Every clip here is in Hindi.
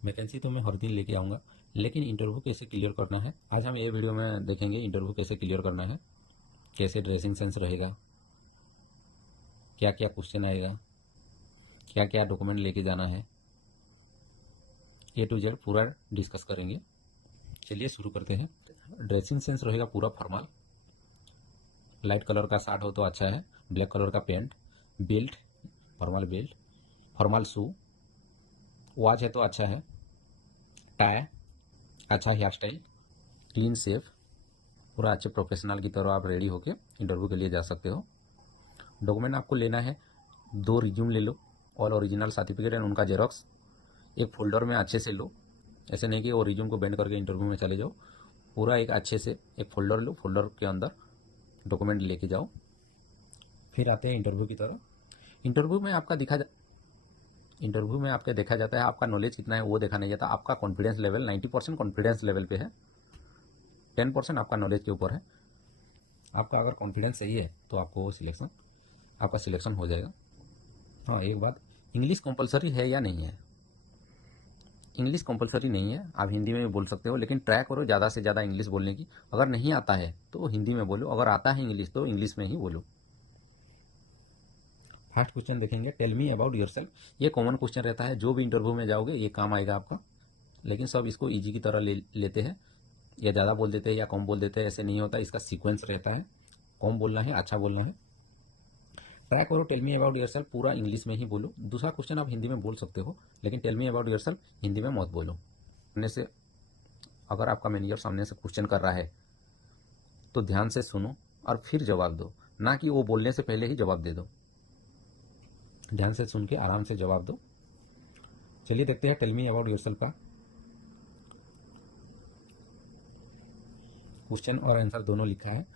वैकेंसी तो मैं हर दिन लेके आऊँगा, लेकिन इंटरव्यू कैसे क्लियर करना है आज हम ये वीडियो में देखेंगे। इंटरव्यू कैसे क्लियर करना है, कैसे ड्रेसिंग सेंस रहेगा, क्या क्या क्वेश्चन आएगा, क्या क्या डॉक्यूमेंट लेके जाना है, A to Z पूरा डिस्कस करेंगे। चलिए शुरू करते हैं। ड्रेसिंग सेंस रहेगा पूरा फॉर्मल, लाइट कलर का शर्ट हो तो अच्छा है, ब्लैक कलर का पैंट, बेल्ट, बेल्ट, फॉर्मल शू, वॉच है तो अच्छा है, टाई, अच्छा हेयर स्टाइल, क्लीन शेव, पूरा अच्छे प्रोफेशनल की तरह आप रेडी होके इंटरव्यू के लिए जा सकते हो। डॉक्यूमेंट आपको लेना है, 2 रिज्यूम ले लो, ऑल ओरिजिनल सर्टिफिकेट एंड उनका जेरोक्स एक फोल्डर में अच्छे से लो। ऐसे नहीं कि वो रिज्यूम को बेंड करके इंटरव्यू में चले जाओ, पूरा एक अच्छे से एक फोल्डर लो, फोल्डर के अंदर डॉक्यूमेंट लेके जाओ। फिर आते हैं इंटरव्यू की तरह। इंटरव्यू में आपका देखा जाता है आपका नॉलेज कितना है वो देखा नहीं जाता, आपका कॉन्फिडेंस लेवल 90% कॉन्फिडेंस लेवल पे है, 10% आपका नॉलेज के ऊपर है। आपका अगर कॉन्फिडेंस सही है तो आपका सिलेक्शन हो जाएगा। हाँ, एक बात, इंग्लिश कंपलसरी है या नहीं है? इंग्लिश कंपलसरी नहीं है, आप हिंदी में भी बोल सकते हो, लेकिन ट्राई करो ज़्यादा से ज़्यादा इंग्लिश बोलने की। अगर नहीं आता है तो हिंदी में बोलो, अगर आता है इंग्लिश तो इंग्लिश में ही बोलो। फर्स्ट क्वेश्चन देखेंगे, टेल मी अबाउट योरसेल्फ। ये कॉमन क्वेश्चन रहता है, जो भी इंटरव्यू में जाओगे ये काम आएगा आपका, लेकिन सब इसको ईजी की तरह लेते हैं, या ज़्यादा बोल देते हैं या कम बोल देते हैं, ऐसे नहीं होता। इसका सीक्वेंस रहता है, कम बोलना है, अच्छा बोलना है। ट्राई करो टेल मी अबाउट योरसेल्फ पूरा इंग्लिश में ही बोलो। दूसरा क्वेश्चन आप हिंदी में बोल सकते हो, लेकिन tell me about yourself Hindi में मत बोलो। सामने से अगर आपका मैनेजर सामने से क्वेश्चन कर रहा है तो ध्यान से सुनो और फिर जवाब दो, ना कि वो बोलने से पहले ही जवाब दे दो। ध्यान से सुन के आराम से जवाब दो। चलिए देखते हैं टेल मी अबाउट योरसेल्फ का क्वेश्चन और आंसर दोनों लिखा है,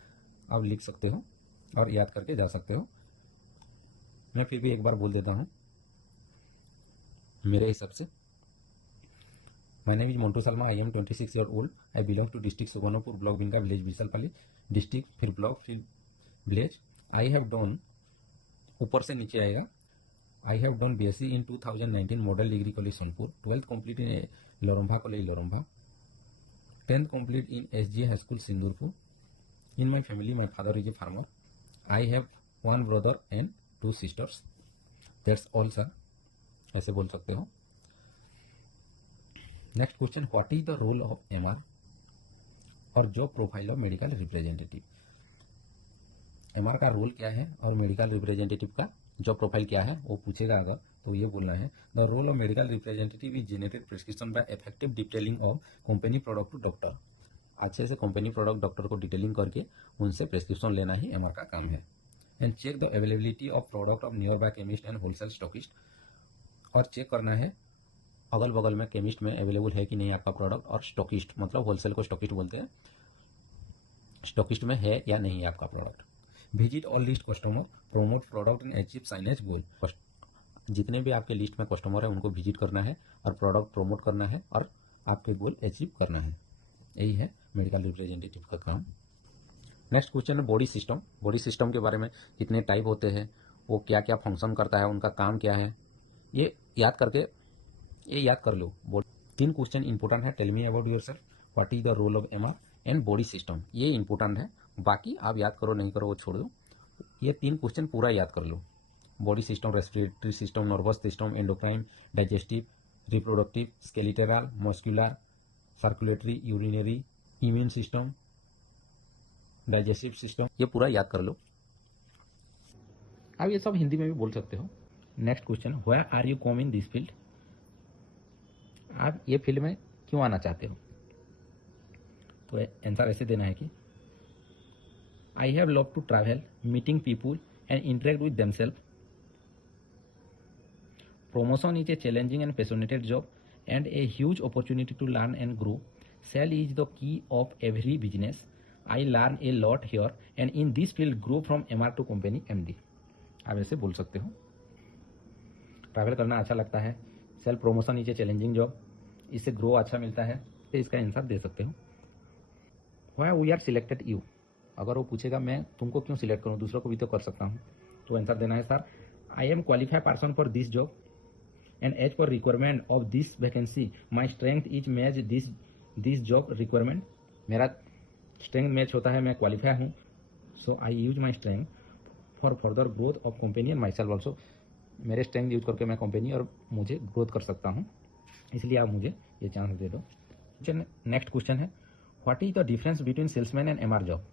आप लिख सकते हो और याद करके जा सकते हो। मैं फिर भी एक बार बोल देता हूँ मेरे हिसाब से। My name is Montu Sharma, I am 26 year old, I belong to district Subarnapur, block Binka, village Bisalpalli, district फिर ब्लॉक फिर विलेज। आई हैव डन, ऊपर से नीचे आएगा, I have done BSc in 2019 model degree college Sonepur, 12th complete in Lorambha college Lorambha, 10th complete in SGA high school Sindurpur. In my family my father is a farmer, I have 1 brother and 2 sisters, that's all sir, ऐसे बोल सकते हो। Next question, what is the role of MR और job profile of medical representative. MR का रोल क्या है और मेडिकल रिप्रेजेंटेटिव का जॉब प्रोफाइल क्या है वो पूछेगा अगर, तो ये बोलना है, the role of medical representative is generate prescription by effective detailing of company product to doctor. अच्छे से कंपनी प्रोडक्ट डॉक्टर को डिटेलिंग करके उनसे प्रिस्क्रिप्शन लेना ही MR का काम है। And check the availability of product of nearby chemist and wholesale stockist, और चेक करना है अगल बगल में केमिस्ट में अवेलेबल है कि नहीं आपका प्रोडक्ट, और स्टॉकिस्ट मतलब होलसेल को स्टॉकिस्ट बोलते हैं, स्टॉकिस्ट में है या नहीं आपका product. Visit all list customer, promote product and achieve signage goal. जितने भी आपके लिस्ट में कस्टमर है उनको विजिट करना है और प्रोडक्ट प्रमोट करना है और आपके गोल अचीव करना है, यही है मेडिकल रिप्रेजेंटेटिव का काम। नेक्स्ट क्वेश्चन है बॉडी सिस्टम। बॉडी सिस्टम के बारे में कितने टाइप होते हैं, वो क्या क्या फंक्शन करता है, उनका काम क्या है, ये याद कर लो। 3 क्वेश्चन इंपॉर्टेंट है, tell me about yourself, what is the role of MR and body system, ये इंपॉर्टेंट है। बाकी आप याद करो नहीं करो वो छोड़ दो, ये 3 क्वेश्चन पूरा याद कर लो। Body system, respiratory system, nervous system, endocrine, digestive, reproductive, skeletal, muscular, circulatory, urinary, immune system, digestive system, ये पूरा याद कर लो। आप ये सब हिंदी में भी बोल सकते हो। Next question, why are you come in this field. आप ये फील्ड में क्यों आना चाहते हो, तो आंसर ऐसे देना है कि I have love to travel, meeting people and interact with themselves, promotion is a challenging and passionate job and a huge opportunity to learn and grow, sale is the key of every business, I learn a lot here and in this field grow from MR to company MD। आप ऐसे बोल सकते हो। ट्रैवल करना अच्छा लगता है, self promotion is a challenging job, इससे ग्रो अच्छा मिलता है, तो इसका आंसर दे सकते हो। Why we are selected you, अगर वो पूछेगा मैं तुमको क्यों सिलेक्ट करूँ, दूसरों को भी तो कर सकता हूँ, तो आंसर देना है, sir I am qualified person for this job and as per requirement of this vacancy my strength is match this job requirement. मेरा स्ट्रेंथ मैच होता है, मैं क्वालिफाई हूँ, so I use my strength for further growth of company and myself also. मेरे स्ट्रेंथ यूज करके मैं कंपनी और मुझे ग्रोथ कर सकता हूँ, इसलिए आप मुझे ये चांस दे दो। नेक्स्ट क्वेश्चन है, what is the difference between salesman and MR job.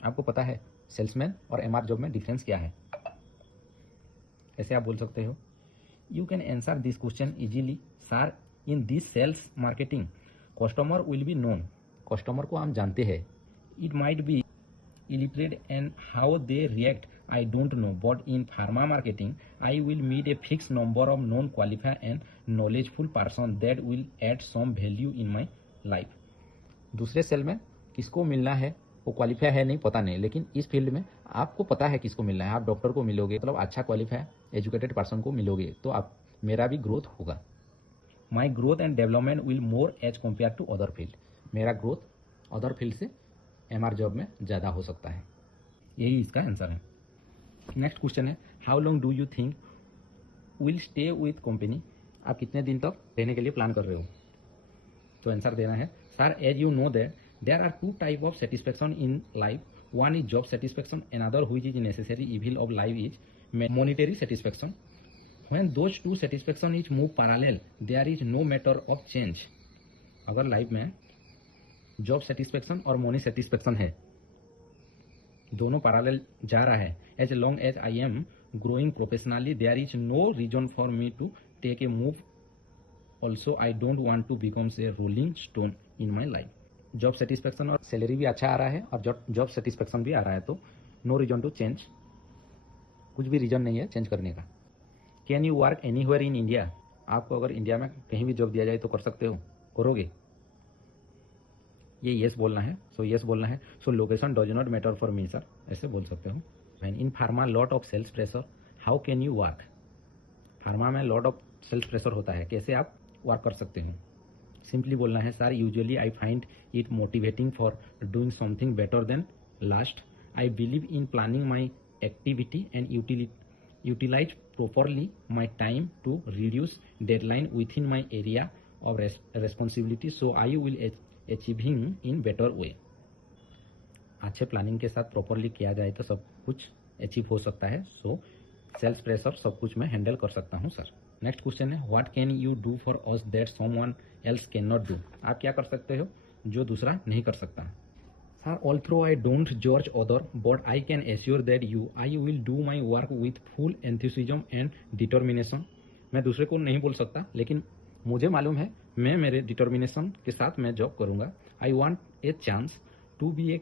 आपको पता है सेल्समैन और एमआर जॉब में डिफरेंस क्या है? ऐसे आप बोल सकते हो, you can answer this question easily sir, in this sales marketing customer will be known. Customer को हम जानते हैं, it might be illiterate and how they react I don't know, but in pharma marketing I will meet a fixed number of non qualified and knowledgeful person that will add some value in my life। दूसरे सेल में किसको मिलना है वो क्वालिफाई है नहीं, पता नहीं, लेकिन इस फील्ड में आपको पता है किसको मिलना है। आप डॉक्टर को मिलोगे, मतलब अच्छा क्वालिफाई एजुकेटेड पर्सन को मिलोगे, तो आप मेरा भी ग्रोथ होगा। My growth and development will more as compare to other field. मेरा ग्रोथ अदर फील्ड से एमआर जॉब में ज़्यादा हो सकता है। यही इसका आंसर है। नेक्स्ट क्वेश्चन है, how long do you think will stay with company. आप कितने दिन तक रहने के लिए प्लान कर रहे हो? तो आंसर देना है, sir as you know that there are two type of satisfaction in life, one is job satisfaction, another which is necessary evil of life is monetary satisfaction. When those two satisfaction is move parallel there is no matter of change. अगर लाइफ में जॉब सेटिस्फैक्शन और मनी सेटिस्फैक्शन है, दोनों पैरेलल जा रहा है, as long as I am growing professionally there is no reason for me to take a move, also I don't want to become a rolling stone in my life. Job satisfaction और सैलरी भी अच्छा आ रहा है और जॉब सेटिस्फैक्शन भी आ रहा है, तो नो रीजन टू चेंज, कुछ भी रीजन नहीं है चेंज करने का। Can you work anywhere in India. आपको अगर इंडिया में कहीं भी जॉब दिया जाए तो कर सकते हो, करोगे? ये येस बोलना है, सो येस बोलना है। So location does not matter for me sir, ऐसे बोल सकते हो। When in pharma lot of sales pressure how can you work. Pharma में लॉट ऑफ सेल्स प्रेशर होता है, कैसे आप वर्क कर सकते हो? सिंपली बोलना है, sir usually I find it motivating for doing something better than last, I believe in planning my activity and utilize properly my time to reduce deadline within my area of responsibility, so I will achieving in better way। अच्छे प्लानिंग के साथ प्रॉपरली किया जाए तो सब कुछ अचीव हो सकता है, सो सेल्स प्रेशर सब कुछ मैं हैंडल कर सकता हूँ सर। नेक्स्ट क्वेश्चन है, what can you do for us that someone else can not do. आप क्या कर सकते हो जो दूसरा नहीं कर सकता? Sir, although I don't judge other, but I can assure that I will do my work with full enthusiasm and determination। मैं दूसरे को नहीं बोल सकता, लेकिन मुझे मालूम है मैं मेरे डिटर्मिनेशन के साथ मैं जॉब करूंगा। I want a chance to be a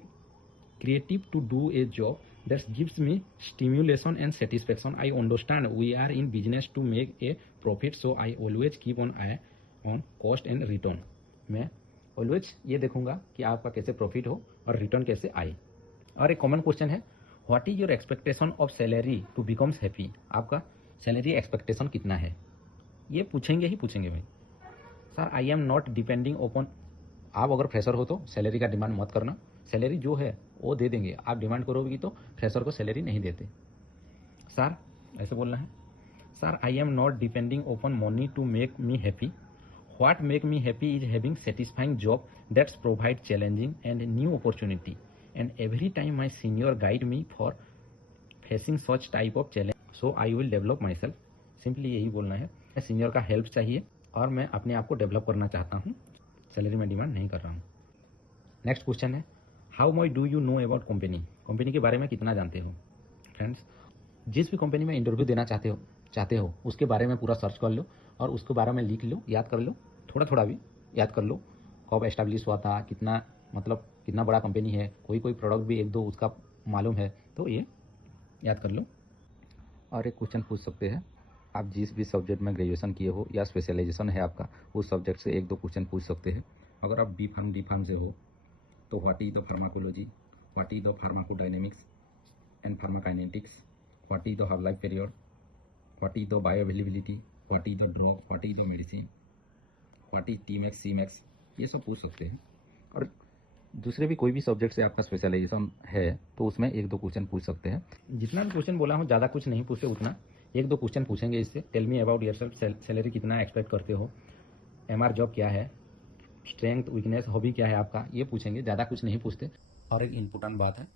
creative to do a job that gives me stimulation and satisfaction। I understand we are in business to make a profit, so I always keep an eye on cost and return। मैं ऑलवेज ये देखूंगा कि आपका कैसे प्रॉफिट हो और रिटर्न कैसे आए। और एक कॉमन क्वेश्चन है, what is your expectation of salary to becomes happy. आपका सैलरी एक्सपेक्टेशन कितना है? ये पूछेंगे ही पूछेंगे भाई। Sir I am not depending open. आप अगर फ्रेशर हो तो सैलरी का डिमांड मत करना, सैलरी जो है वो दे देंगे, आप डिमांड करोगे तो फ्रेशर को सैलरी नहीं देते। सर ऐसे बोलना है, sir I am not depending open money to make me happy. What make me happy is having satisfying job that provide challenging and new opportunity, and every time my senior guide me for facing such type of challenge, so I will develop myself। Simply यही बोलना है, सीनियर का हेल्प चाहिए और मैं अपने आप को डेवलप करना चाहता हूँ, सैलरी में डिमांड नहीं कर रहा हूँ। नेक्स्ट क्वेश्चन है, how much do you know about company. Company के बारे में कितना जानते हो? फ्रेंड्स, जिस भी कंपनी में इंटरव्यू देना चाहते हो उसके बारे में पूरा सर्च कर लो और उसके बारे में लिख लो, याद कर लो, थोड़ा थोड़ा भी याद कर लो, कब एस्टैब्लिश हुआ था, कितना बड़ा कंपनी है, कोई प्रोडक्ट भी एक दो उसका मालूम है तो ये याद कर लो। और एक क्वेश्चन पूछ सकते हैं, आप जिस भी सब्जेक्ट में ग्रेजुएशन किए हो या स्पेशलाइजेशन है आपका, उस सब्जेक्ट से एक दो क्वेश्चन पूछ सकते हैं। अगर आप डी फार्म से हो तो what is the pharmacology, what is the pharmacodynamics and pharmacokinetics, what is the half life period, what is the bio availability, what is the drug, what is the medicine, what is Tmax, Cmax, ये सब पूछ सकते हैं। और दूसरे भी कोई भी सब्जेक्ट से आपका स्पेशलाइजेशन है तो उसमें एक दो क्वेश्चन पूछ सकते हैं। जितना भी क्वेश्चन बोला हूँ ज़्यादा कुछ नहीं पूछे उतना, एक दो क्वेश्चन पूछेंगे इससे। Tell me about yourself, salary कितना एक्सपेक्ट करते हो, एमआर जॉब क्या है, स्ट्रेंथ वीकनेस हॉबी क्या है आपका, ये पूछेंगे, ज़्यादा कुछ नहीं पूछते। और एक इम्पोर्टेंट बात है,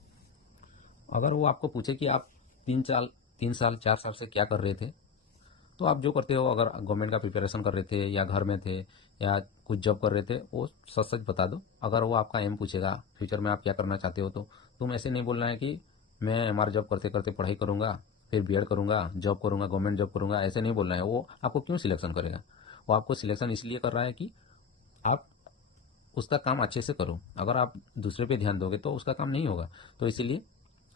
अगर वो आपको पूछे कि आप 3 साल 4 साल से क्या कर रहे थे, तो आप जो करते हो, अगर गवर्नमेंट का प्रिपरेशन कर रहे थे या घर में थे या कुछ जॉब कर रहे थे, वो सच सच बता दो। अगर वो आपका एम पूछेगा फ्यूचर में आप क्या करना चाहते हो, तो तुम ऐसे नहीं बोलना है कि मैं एमआर जॉब करते करते पढ़ाई करूंगा, फिर बीएड करूंगा, जॉब करूंगा, गवर्नमेंट जॉब करूंगा, ऐसे नहीं बोलना है। वो आपको क्यों सिलेक्शन करेगा? वो आपको सिलेक्शन इसलिए कर रहा है कि आप उसका काम अच्छे से करो। अगर आप दूसरे पे ध्यान दोगे तो उसका काम नहीं होगा। तो इसीलिए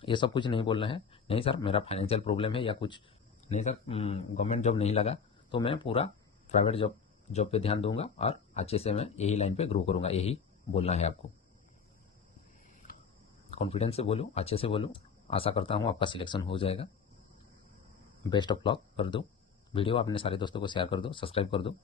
ये सब कुछ नहीं बोलना है। नहीं सर मेरा फाइनेंशियल प्रॉब्लम है या कुछ नहीं सर, गवर्नमेंट जॉब नहीं लगा तो मैं पूरा प्राइवेट जॉब जॉब पे ध्यान दूंगा और अच्छे से मैं यही लाइन पे ग्रो करूंगा, यही बोलना है आपको। कॉन्फिडेंस से बोलो, अच्छे से बोलो। आशा करता हूँ आपका सिलेक्शन हो जाएगा। बेस्ट ऑफ लक कर दो। वीडियो अपने सारे दोस्तों को शेयर कर दो, सब्सक्राइब कर दो।